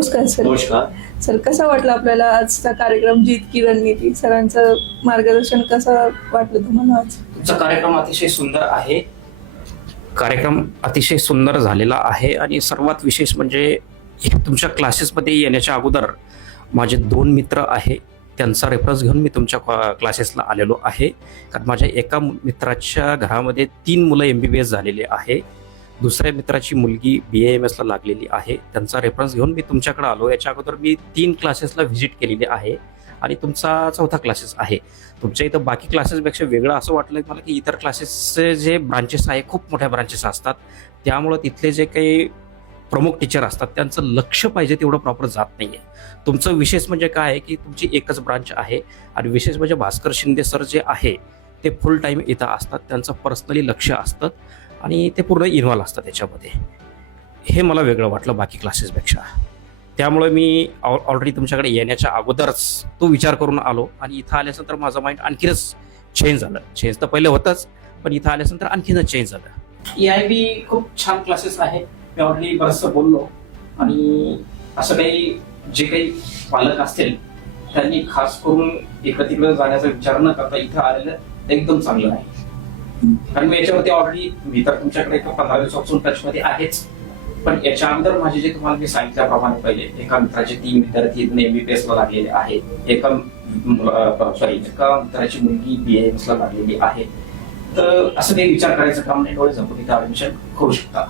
नमस्कार सर. नमस्कार. सर, कसा वाटला आपल्याला आजचा कार्यक्रम जीत की रणनीती? सरांचं मार्गदर्शन कसं वाटलं तुम्हाला आज? तुमचा कार्यक्रम अतिशय सुंदर आहे. कार्यक्रम अतिशय सुंदर झालेला आहे आणि सर्वात विशेष म्हणजे तुमच्या क्लासेसमध्ये येण्याच्या अगोदर माझे 2 मित्र आहे, त्यांचा रेफरन्स घेऊन मी तुमच्या क्लासेसला आलेलो आहे. कारण माझ्या एका मित्राच्या घरामध्ये 3 मुलं MBBS झालेली आहे, दुसऱ्या मित्राची मुलगी BAMS ला लागलेली आहे. त्यांचा रेफरन्स घेऊन मी तुमच्याकडे आलो. याच्या अगोदर मी 3 क्लासेसला व्हिजिट केलेली आहे आणि तुमचा 4था क्लासेस आहे. तुमच्या इथं बाकी क्लासेसपेक्षा वेगळं असं वाटलं मला की इतर क्लासेसचे जे ब्रांचेस आहे खूप मोठ्या ब्रांचेस असतात, त्यामुळं तिथले जे काही प्रमुख टीचर असतात त्यांचं लक्ष पाहिजे तेवढं प्रॉपर जात नाही आहे. तुमचं विशेष म्हणजे काय आहे की तुमची एकच ब्रांच आहे आणि विशेष म्हणजे भास्कर शिंदे सर जे आहे ते फुल टाईम इथं असतात, त्यांचं पर्सनली लक्ष असतं आणि ते पूर्ण इन्व्हॉल्व असतात त्याच्यामध्ये. हे मला वेगळं वाटलं बाकी क्लासेसपेक्षा. त्यामुळे मी ऑलरेडी तुमच्याकडे येण्याच्या अगोदरच तो विचार करून आलो आणि इथं आल्यानंतर माझं माइंड आणखीनच चेंज झालं. चेंज तर पहिले होतंच, पण इथं आल्यानंतर आणखीनच चेंज झालं. EIB खूप छान क्लासेस आहे, मी ऑलरेडी बरंचसं बोललो. आणि असं काही जे काही पालक असतील त्यांनी खास करून इकडे तिकडे जाण्याचा विचार न करता इथं आलेलं एकदम चांगलं आहे. कारण मी याच्यावरती ऑलरेडी मी तर तुमच्याकडे 15 दिवसापासून टचमध्ये आहेच, पण याच्या अगोदर माझे जे तुम्हाला मी सांगितल्याप्रमाणे पहिले एका मित्राचे 3 विद्यार्थी MBBS ला लागलेले आहेत, एका मित्राची मुलगी BAMS ला लागलेली आहे. तर असं काही विचार करायचं काम नाही, डोळे झाकून इथं ऍडमिशन करू शकता.